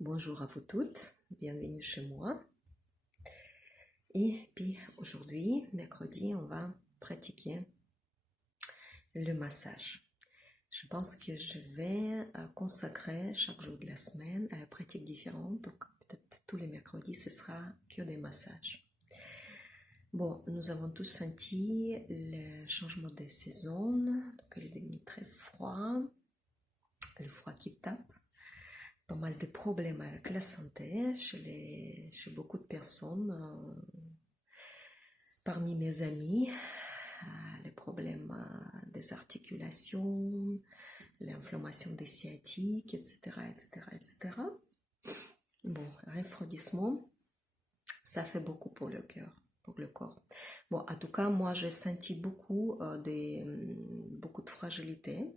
Bonjour à vous toutes, bienvenue chez moi. Et puis aujourd'hui, mercredi, on va pratiquer le massage. Je pense que je vais consacrer chaque jour de la semaine à la pratique différente. Donc peut-être tous les mercredis, ce sera que des massages. Bon, nous avons tous senti le changement des saisons. Donc il est devenu très froid, le froid qui tape. Pas mal de problèmes avec la santé chez beaucoup de personnes. Parmi mes amis, les problèmes des articulations, l'inflammation des sciatiques, etc., etc., etc. Bon, refroidissement, ça fait beaucoup pour le cœur, pour le corps. Bon, en tout cas, moi, j'ai senti beaucoup de fragilité.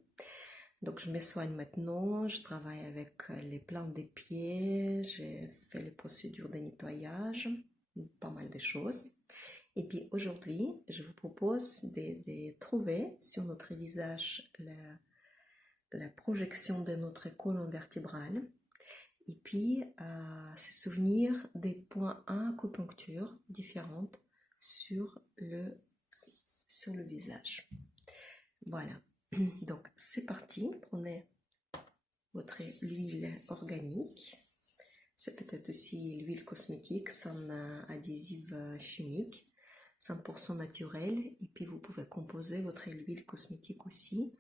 Donc, je me soigne maintenant, je travaille avec les plantes des pieds, j'ai fait les procédures de nettoyage, pas mal de choses. Et puis aujourd'hui, je vous propose de trouver sur notre visage la projection de notre colonne vertébrale et puis se souvenir des points à acupuncture différentes sur le visage. Voilà. Donc c'est parti, prenez votre huile organique, c'est peut-être aussi l'huile cosmétique sans adhésif chimique, 100% naturel, et puis vous pouvez composer votre huile cosmétique aussi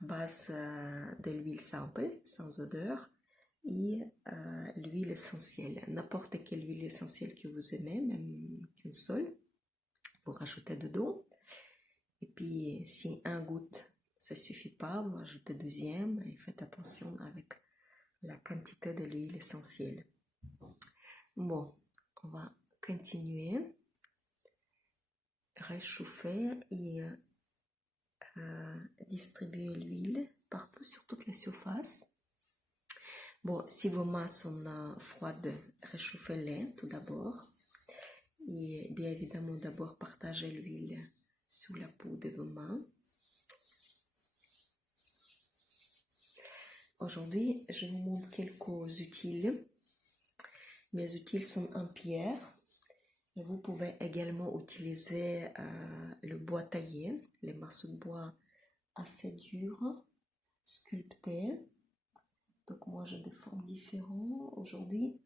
à base de l'huile simple, sans odeur, et l'huile essentielle, n'importe quelle huile essentielle que vous aimez, même qu'une seule, vous rajoutez dedans, et puis si un goutte ça suffit pas, vous ajoutez deuxième et faites attention avec la quantité de l'huile essentielle. Bon, on va continuer, réchauffer et distribuer l'huile partout sur toute la surface. Bon, si vos mains sont froides, réchauffez-les tout d'abord. Et bien évidemment, d'abord partagez l'huile sous la peau de vos mains. Aujourd'hui, je vous montre quelques utiles. Mes utiles sont en pierre. Vous pouvez également utiliser le bois taillé, les morceaux de bois assez durs, sculptés. Donc moi j'ai des formes différentes aujourd'hui.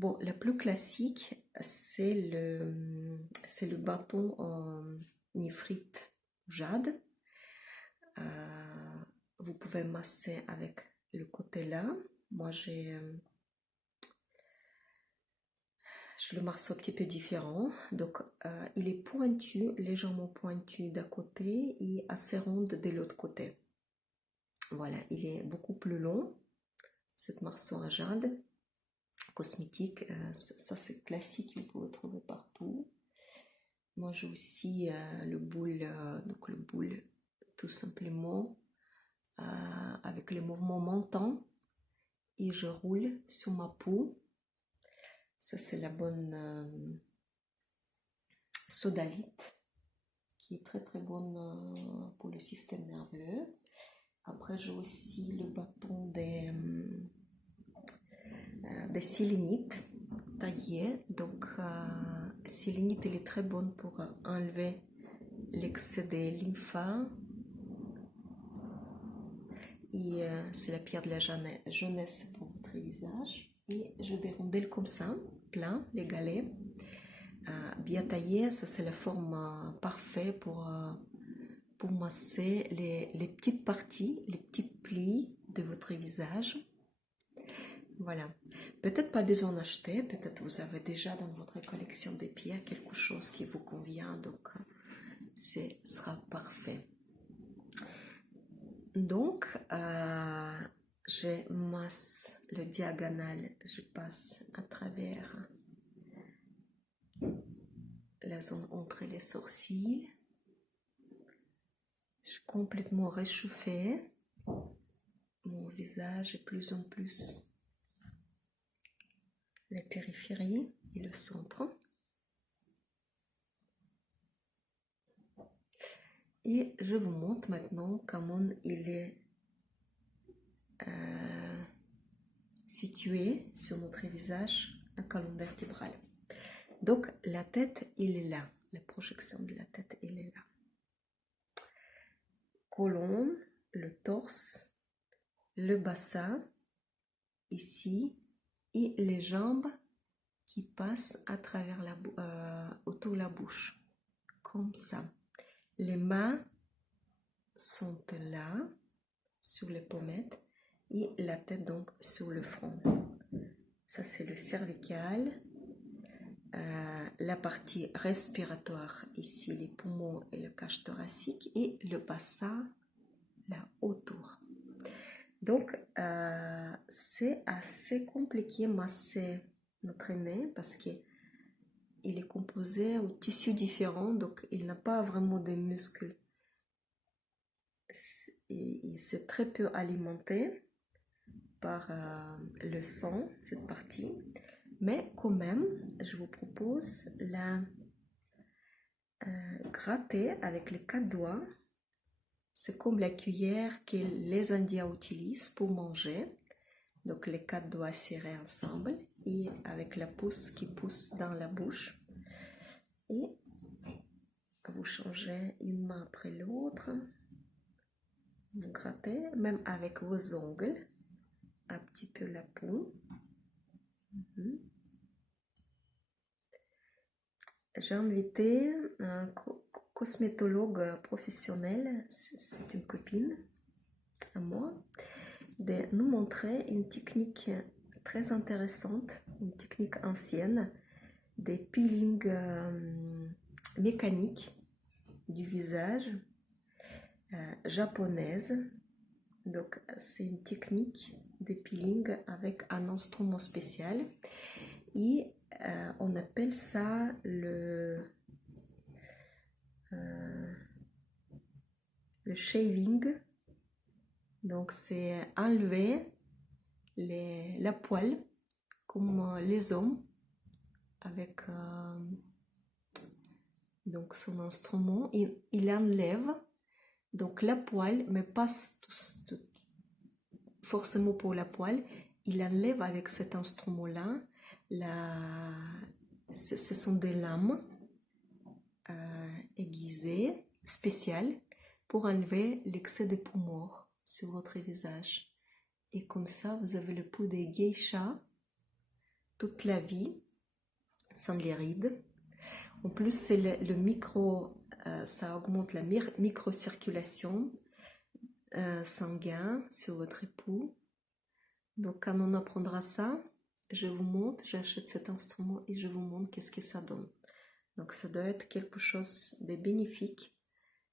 Bon, la plus classique, c'est le bâton en néphrite jade. Vous pouvez masser avec le côté là. Moi j'ai le morceau un petit peu différent. Donc il est pointu, légèrement pointu d'un côté et assez rond de l'autre côté. Voilà, il est beaucoup plus long. Cette morceau à jade cosmétique, ça c'est classique, vous pouvez le trouver partout. Moi j'ai aussi le boule, donc le boule tout simplement avec les mouvements montants et je roule sur ma peau. Ça c'est la bonne sodalite qui est très très bonne pour le système nerveux. Après j'ai aussi le bâton des sélénites taillées. Donc sélénite elle est très bonne pour enlever l'excès des lymphes. Et c'est la pierre de la jeunesse pour votre visage. Et je des rondelles comme ça, plein, les galets. Bien taillées, ça c'est la forme parfaite pour masser les petites parties, les petites plis de votre visage. Voilà. Peut-être pas besoin d'acheter, peut-être vous avez déjà dans votre collection de pierres quelque chose qui vous convient, donc ce sera parfait. Donc, je masse le diagonal, je passe à travers la zone entre les sourcils. Je suis complètement réchauffée. Mon visage est plus en plus la périphérie et le centre. Et je vous montre maintenant comment il est situé sur notre visage la colonne vertébrale. Donc la tête, il est là. La projection de la tête, il est là. Colonne, le torse, le bassin, ici, et les jambes qui passent à travers autour de la bouche, comme ça. Les mains sont là, sur les pommettes, et la tête donc sur le front. Ça c'est le cervical. La partie respiratoire, ici les poumons et le cage thoracique, et le bassin là autour. Donc c'est assez compliqué masser notre nez parce qu'il est composé de tissus différents, donc il n'a pas vraiment de muscles. C'est très peu alimenté par le sang, cette partie. Mais quand même, je vous propose la gratter avec les 4 doigts. C'est comme la cuillère que les Indiens utilisent pour manger. Donc les 4 doigts serrés ensemble et avec la pouce qui pousse dans la bouche. Et vous changez une main après l'autre. Vous grattez, même avec vos ongles, un petit peu la peau. J'ai invité un cosmétologue professionnel, c'est une copine à moi, de nous montrer une technique très intéressante, une technique ancienne, des peelings mécaniques du visage japonaise. Donc c'est une technique de peeling avec un instrument spécial et on appelle ça le shaving. Donc c'est enlever la poêle comme les hommes avec donc son instrument. Il enlève donc la poêle, mais pas forcément pour la poêle. Il enlève avec cet instrument-là, ce sont des lames aiguisées, spéciales, pour enlever l'excès de peau morte sur votre visage. Et comme ça, vous avez le peau des geishas toute la vie, sans les rides. En plus, c'est le micro, ça augmente la microcirculation sanguine sur votre peau. Donc, quand on apprendra ça, je vous montre, j'achète cet instrument et je vous montre qu'est-ce que ça donne. Donc, ça doit être quelque chose de bénéfique.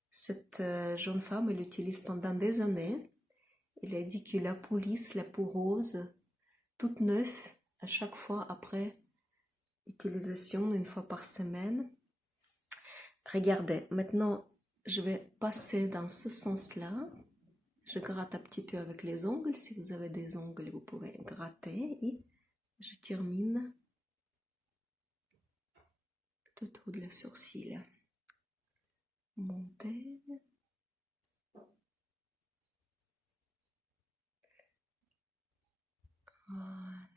Cette jeune femme, elle l'utilise pendant des années. Elle a dit que la police, la peau rose, toute neuve, à chaque fois après utilisation, une fois par semaine. Regardez, maintenant, je vais passer dans ce sens-là. Je gratte un petit peu avec les ongles. Si vous avez des ongles, vous pouvez gratter. Et je termine tout autour de la sourcil. Monter. Voilà.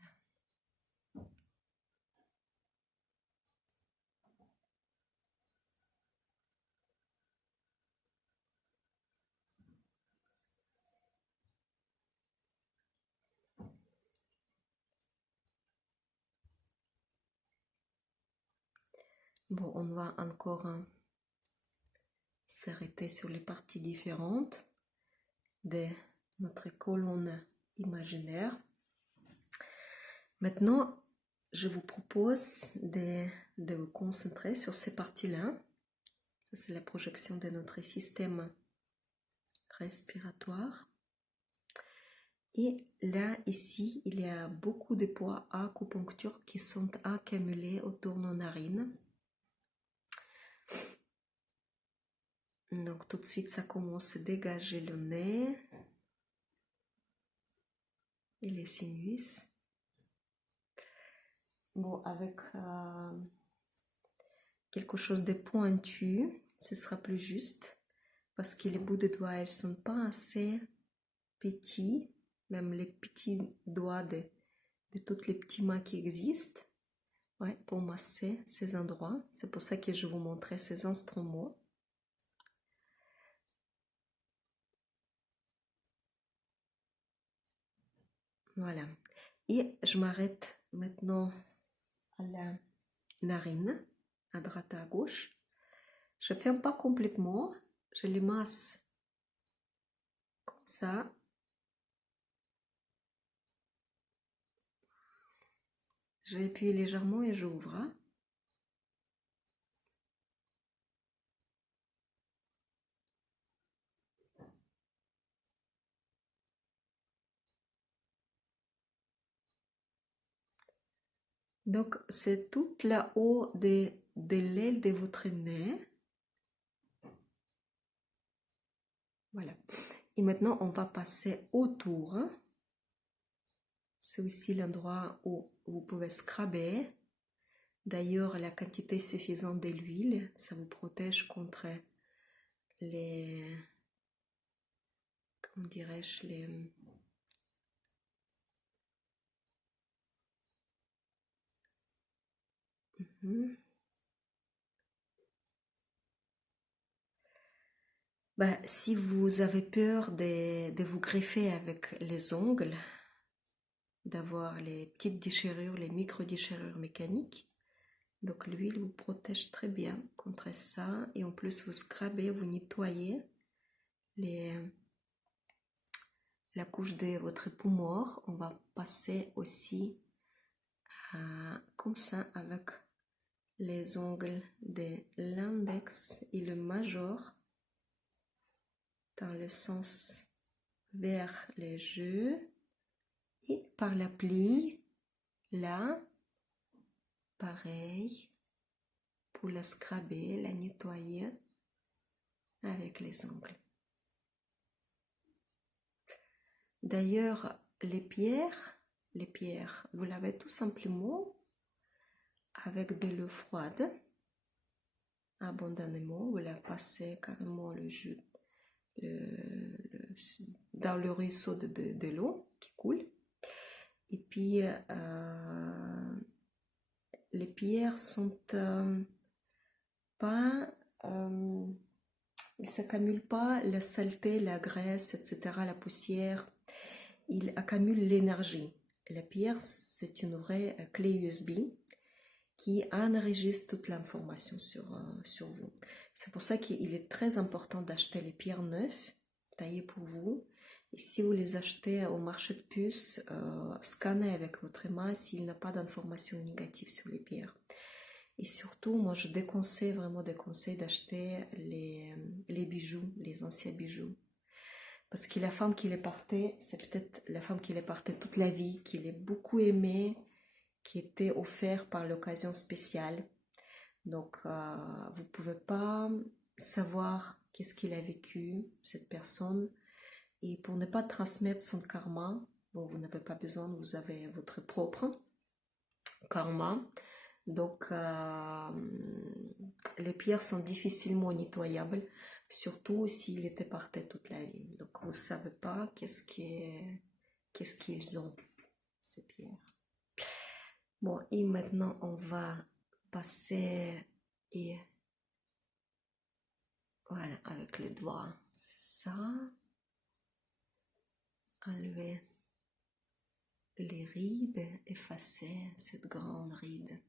Bon, on va encore s'arrêter sur les parties différentes de notre colonne imaginaire. Maintenant, je vous propose de vous concentrer sur ces parties-là. Ça, c'est la projection de notre système respiratoire. Et là, ici, il y a beaucoup de poids à acupuncture qui sont accumulés autour de nos narines. Donc, tout de suite, ça commence à dégager le nez et les sinus. Bon, avec quelque chose de pointu, ce sera plus juste parce que les bouts de doigts, elles ne sont pas assez petits. Même les petits doigts de tous les petits mains qui existent, ouais, pour masser ces endroits. C'est pour ça que je vous montrais ces instruments. Voilà. Et je m'arrête maintenant à la narine, à droite et à gauche. Je ne ferme pas complètement, je les masse comme ça. J'appuie légèrement et j'ouvre. Donc, c'est tout là-haut de l'aile de votre nez. Voilà. Et maintenant, on va passer autour. C'est aussi l'endroit où vous pouvez scraber. D'ailleurs, la quantité suffisante de l'huile, ça vous protège contre les... Comment dirais-je, les... Bah, si vous avez peur de vous greffer avec les ongles, d'avoir les petites déchirures, les micro-déchirures mécaniques, donc l'huile vous protège très bien contre ça. Et en plus, vous scrabez, vous nettoyez la couche de votre peau mort. On va passer aussi comme ça avec les ongles de l'index et le major dans le sens vers les yeux et par la plie là, pareil, pour la scraber, la nettoyer avec les ongles. D'ailleurs, les pierres, vous lavez tout simplement avec de l'eau froide, abondamment, vous la passez carrément le jus dans le ruisseau de l'eau qui coule. Et puis, les pierres sont pas... ils ne s'accumulent pas la saleté, la graisse, etc., la poussière. Ils accumulent l'énergie. La pierre, c'est une vraie clé USB qui enregistre toute l'information sur vous. C'est pour ça qu'il est très important d'acheter les pierres neuves, taillées pour vous. Et si vous les achetez au marché de puces, scannez avec votre main s'il n'y a pas d'informations négatives sur les pierres. Et surtout, moi je déconseille d'acheter les bijoux, les anciens bijoux. Parce que la femme qui les portait, c'est peut-être la femme qui les portait toute la vie, qui les beaucoup aimée, qui était offert par l'occasion spéciale. Donc, vous ne pouvez pas savoir qu'est-ce qu'il a vécu, cette personne. Et pour ne pas transmettre son karma, bon, vous n'avez pas besoin, vous avez votre propre karma. Donc, les pierres sont difficilement nettoyables, surtout s'il était par terre toute la vie. Donc, vous ne savez pas qu'est-ce qu'ils ont, ces pierres. Bon, et maintenant, on va passer et voilà, avec les doigts, c'est ça. Enlever les rides, effacer cette grande ride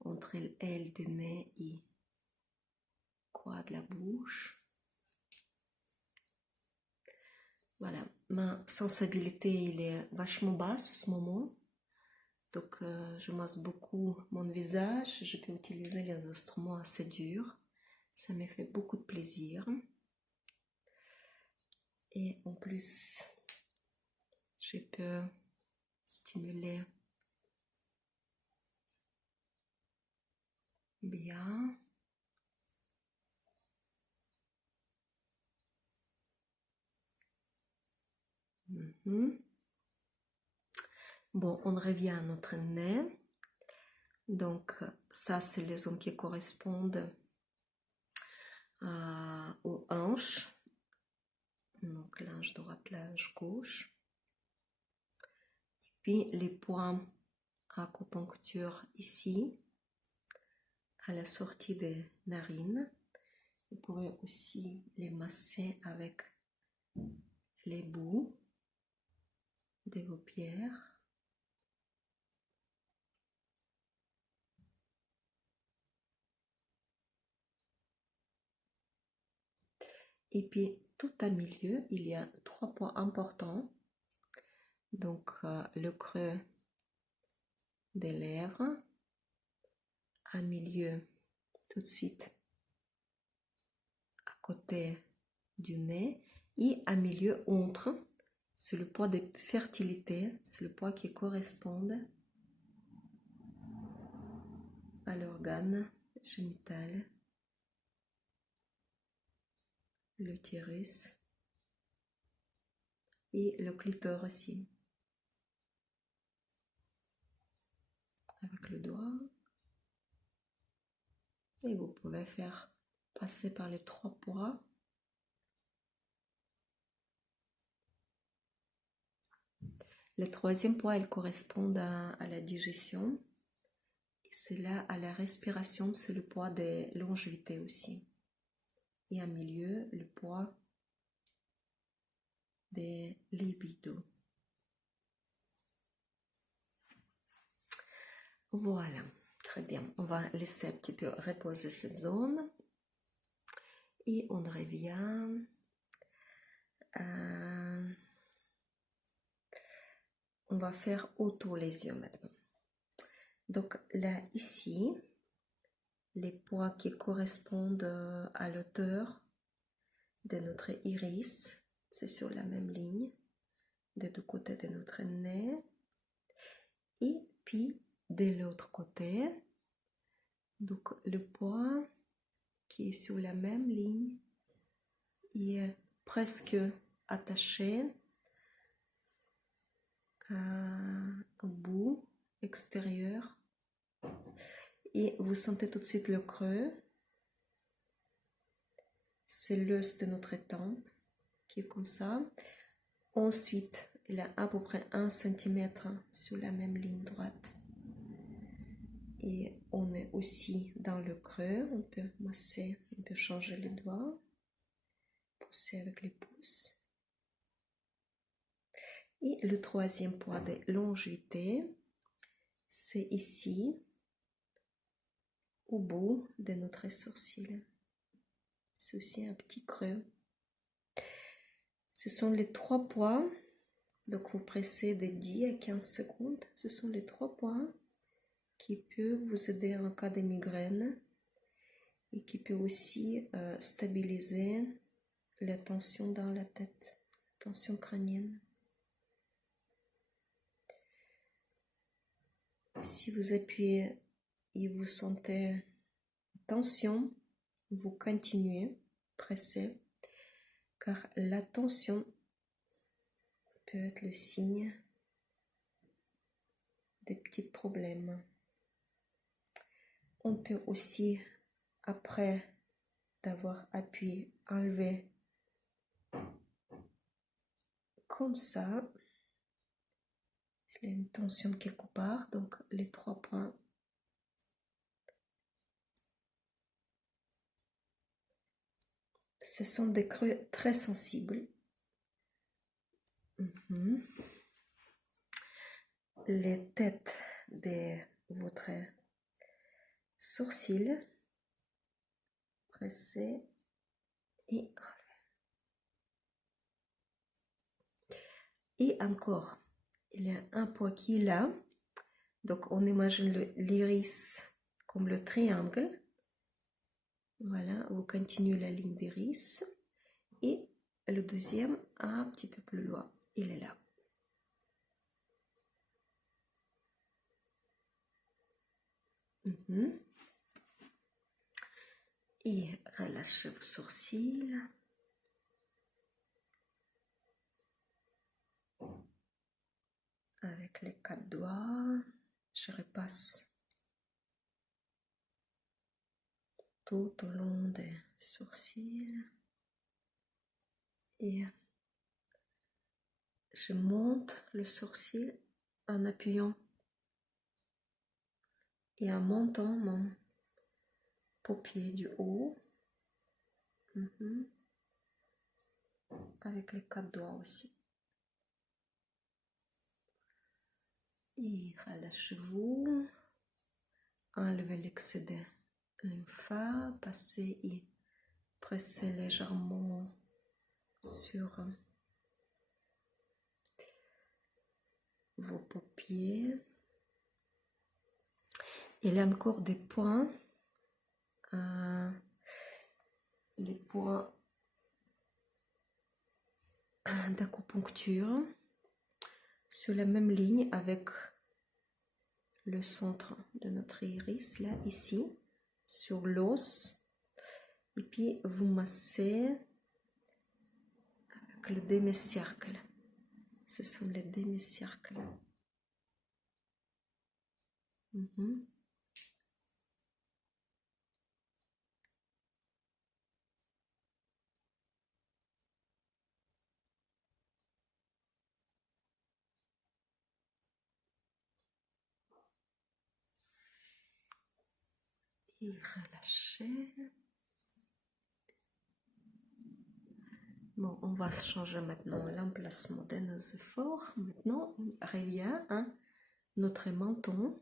entre l'aile du nez et quoi de la bouche. Voilà, ma sensibilité elle est vachement basse en ce moment. Donc je masse beaucoup mon visage, je peux utiliser les instruments assez durs, ça me fait beaucoup de plaisir. Et en plus, je peux stimuler bien. Bon, on revient à notre nez. Donc, ça, c'est les ongles qui correspondent aux hanches. Donc, l'ange droite, l'ange gauche. Et Puis les points à acupuncture ici, à la sortie des narines. Vous pouvez aussi les masser avec les bouts de vos pierres. Et puis tout à milieu, il y a 3 points importants. Donc le creux des lèvres, à milieu tout de suite à côté du nez et à milieu entre. C'est le poids de fertilité, c'est le poids qui correspond à l'organe génital, l'utérus et le clitoris aussi. Avec le doigt. Et vous pouvez faire passer par les 3 poids. Le troisième poids, il correspond à la digestion. Et c'est là, à la respiration, c'est le poids des longévités aussi. Et en milieu, le poids des libido. Voilà, très bien. On va laisser un petit peu reposer cette zone. Et on revient on va faire autour les yeux maintenant. Donc là, ici, les points qui correspondent à l'auteur de notre iris, c'est sur la même ligne, des deux côtés de notre nez. Et puis, de l'autre côté, donc le point qui est sur la même ligne, il est presque attaché au bout extérieur. Et vous sentez tout de suite le creux. C'est l'os de notre tempe qui est comme ça. Ensuite, il a à peu près 1 cm sur la même ligne droite. Et on est aussi dans le creux. On peut masser, on peut changer les doigts. Pousser avec les pouces. Et le troisième point de longévité, c'est ici, au bout de notre sourcil. C'est aussi un petit creux. Ce sont les 3 points. Donc vous pressez de 10 à 15 secondes. Ce sont les 3 points qui peuvent vous aider en cas de migraine et qui peut aussi stabiliser la tension dans la tête, la tension crânienne. Si vous appuyez et vous sentez tension, vous continuez, pressez, car la tension peut être le signe des petits problèmes. On peut aussi, après d'avoir appuyé, enlever comme ça. Il y a une tension quelque part, donc les 3 points. Ce sont des creux très sensibles. Les têtes de votre sourcils, pressez et enlevez. Et encore, il y a un point qui est là. Donc on imagine l'iris comme le triangle. Voilà, vous continuez la ligne d'iris. Et le deuxième, un petit peu plus loin, il est là. Et relâchez vos sourcils. Avec les 4 doigts, je repasse tout au long des sourcils. Et je monte le sourcil en appuyant et en montant mon paupier du haut. Avec les 4 doigts aussi. Et relâchez-vous. Enlevez l'excédent lympha. Passez et pressez légèrement sur vos paupières. Il y a encore des points. Les points d'acupuncture sur la même ligne avec le centre de notre iris, là, ici, sur l'os. Et puis, vous massez avec le demi-cercle. Ce sont les demi-cercles. Et relâchez. Bon, on va changer maintenant l'emplacement de nos efforts. Maintenant, on revient à notre menton.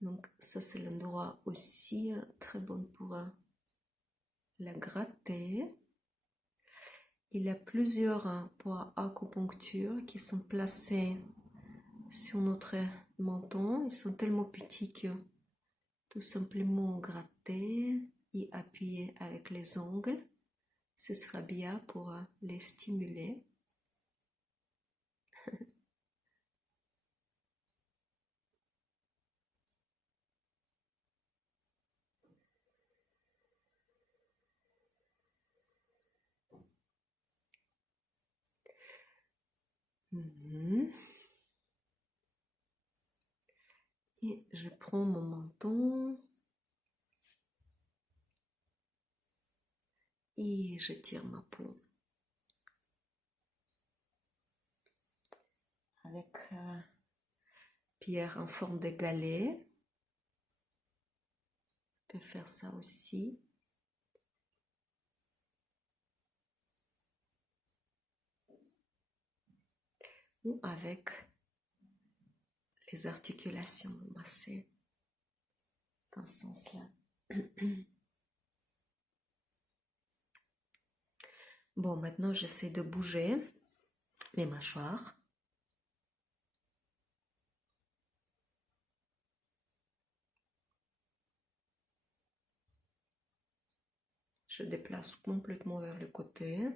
Donc, ça, c'est l'endroit aussi très bon pour la gratter. Il y a plusieurs points acupuncture qui sont placés sur notre menton. Ils sont tellement petits que tout simplement gratter et appuyer avec les ongles. Ce sera bien pour les stimuler. Et je prends mon menton et je tire ma peau avec pierre en forme de galet. Je peux faire ça aussi. Ou avec les articulations massées dans ce sens-là. Bon, maintenant j'essaie de bouger mes mâchoires. Je déplace complètement vers le côté.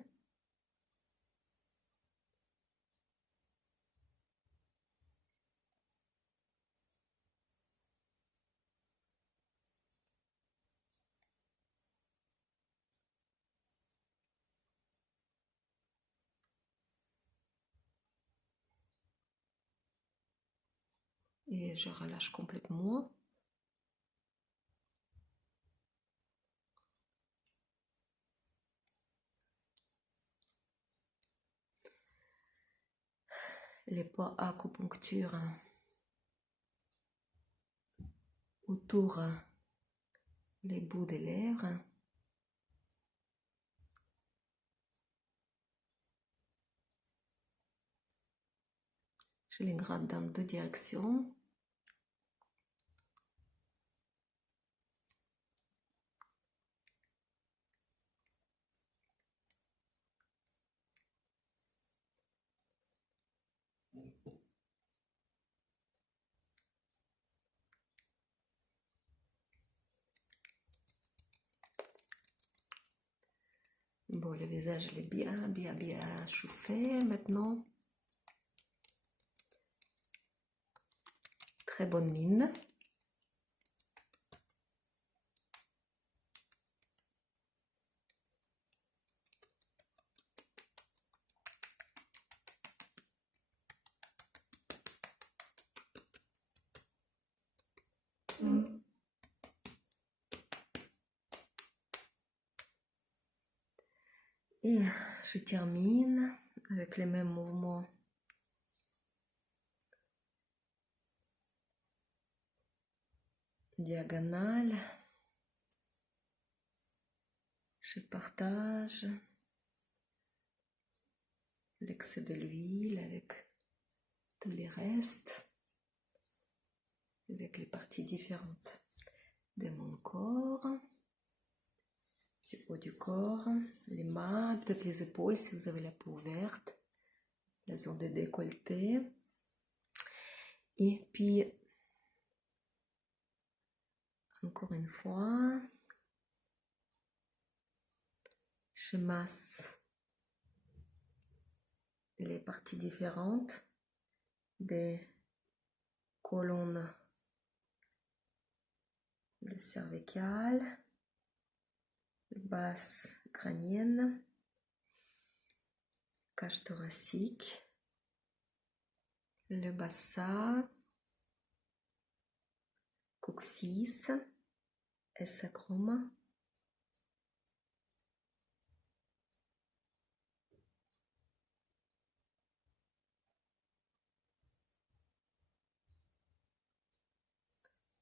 Et je relâche complètement. Les points acupuncture autour les bouts de lèvres. Je les gratte dans 2 directions. Bon, le visage il est bien chauffé maintenant. Très bonne mine. Et je termine avec les mêmes mouvements diagonale. Je partage l'excès de l'huile avec tous les restes, avec les parties différentes de mon corps, du haut du corps, les mains, peut-être les épaules si vous avez la peau ouverte, la zone de décolleté. Et puis, encore une fois, je masse les parties différentes des colonnes, le cervical, le basse crânienne, cage thoracique, le bassin, coccyx et sacrum.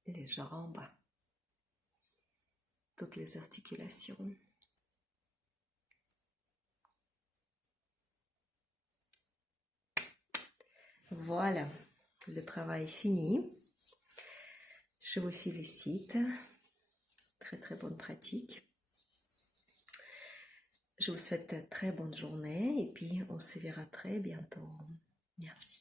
Les jambes, toutes les articulations. Voilà, le travail est fini. Je vous félicite. Très très bonne pratique. Je vous souhaite une très bonne journée et puis on se verra très bientôt. Merci.